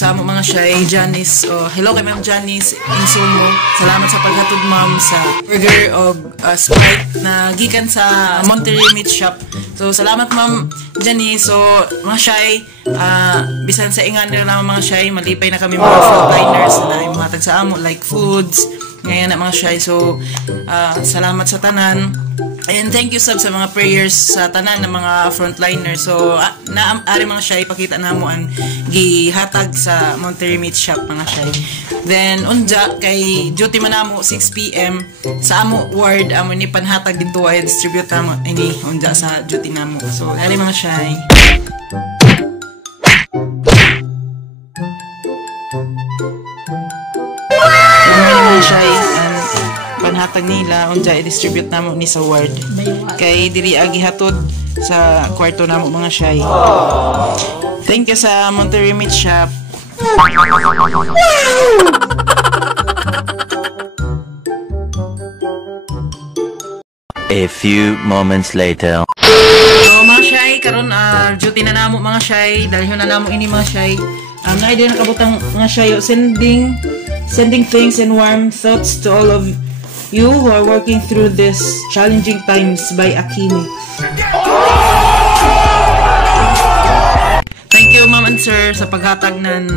sa amo mga shy, Janice. Hello kay Ma'am Janice Insumo. Salamat sa paghatod ma'am sa burger o Sprite na gikan sa Monterey Meat Shop. So salamat Ma'am Janice. So mga shy, bisan sa ingan nila naman mga shy, malipay na kami mga frontliners na imuhatag sa amo like foods. Ngayon na mga shy. So salamat sa tanan. And thank you sub sa mga prayers sa tanan ng mga frontliners. So naari mga shy, pakita na mo ang gihatag sa Monterey Meat Shop mga shy. Then unja kay duty man namo 6 PM sa amo ward amo ni panhatag dito ay distribute namo ini unja sa duty namo. So ari mga shy. Mga shy panhatag nila unja i-distribute namo ni sa ward kay diri agi hatod sa kwarto namo mga shy. Thank you sa Monterey Meat Shop. A few moments later. So mga shy, karon duty na namo mga shy, dahil na namo ini mga shy. Na idea nakabutang mga shy sending things and warm thoughts to all of you who are working through this challenging times by Akimi. Thank you ma'am and sir sa paghatag ng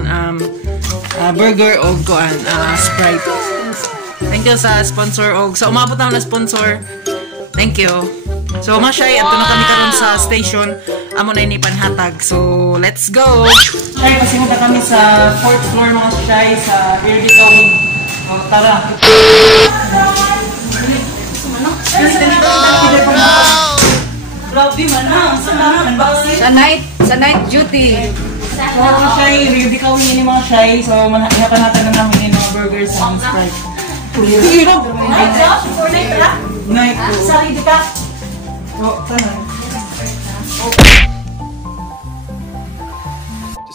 burger o Sprite. Thank you sa sponsor o sa umabot na sponsor. Thank you. So mga shy, ato na kami karon sa station. Amo na ini panhatag. So let's go. Shy, pasimunta kami sa 4th floor mga shy sa Erdica Wing. Tara. Grabe man sa night duty. So mga shy, Erdica Wing ini mga shy. So ihapanatan na namin yung mga burgers and Sprite. Night job? For night pala? Night po. Sa Erdica? Sana.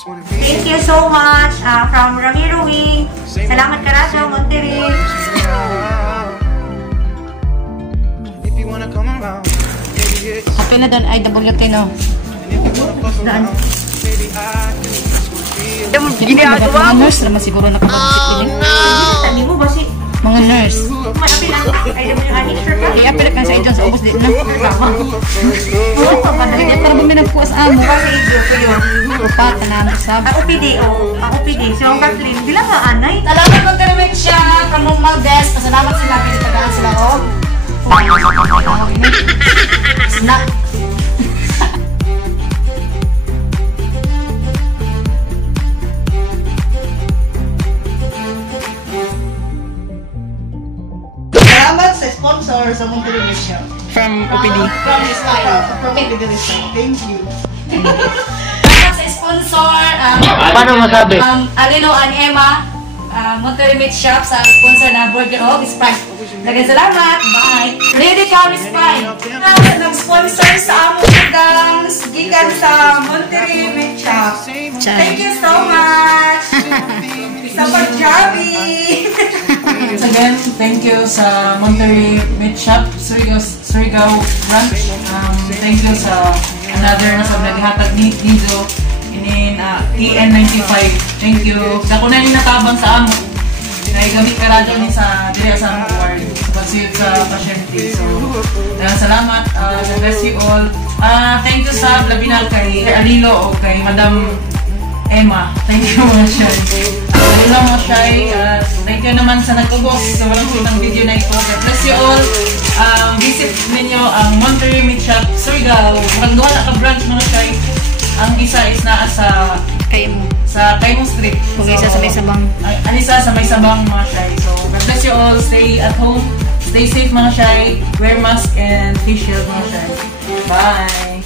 Thank you so much from Ramiro Wing. Salamat karaso, Monterey. Happy na doon ay WT no. Gini ako ba? Mga nurse naman siguro nakapag-check din. Tani mo ba si? Mga nurse. Maapil lang ay damo yung sure ka. Kaya apil ka sa idyon sa ubos din na. Oo, papadali niya para bumi nagpuas amo. Kasi idyo ko yun. Pata na sabi. Ako pidi, ako pidi. So ang Kathleen, bilang nga anay. Salamat magkaroon siya kamong mag-guest. Pasalamat sila pinitagaan sila o. Snack. Salamat sa sponsor sa Monterey Meat Shop. From OPD. From OPD. Thank you. Salamat sa sponsor. Paano masabi? Alino and Emma. Monterey Meat Shop sa sponsor na Burger o Sprite. Lagay salamat. Bye. Ready ka, Miss Sprite. Nag-sponsor sa among gigan sa Monterey Meat Shop. Thank you so much. Sa pag-jabi. Once again, thank you sa Monterey Meat Shop, Surigao branch. Thank you sa another na sa naghatag ni Dizo inin TN95. Thank you. Dako na ni natabang sa amo. Naigamit ka radyo ni sa dire sa among ward sa pagsiyod sa pasyente. So, salamat. God bless you all. Thank you sa Labinal kay Alilo o kay Madam Emma. Thank you mga shy. Hello mga shy. Thank you naman sa nagtubos sa walang sunang video na ito. God bless you all. Visit ninyo ang Monterey Meat Shop, Surigao. Magduha na ka-branch mga shy. Ang isa is naa sa Kaimo Street. Kung isa sa may sabang. Ang isa sa may sabang mga shy. So God bless you all. Stay at home. Stay safe mga shy. Wear mask and face shield mga shy. Bye!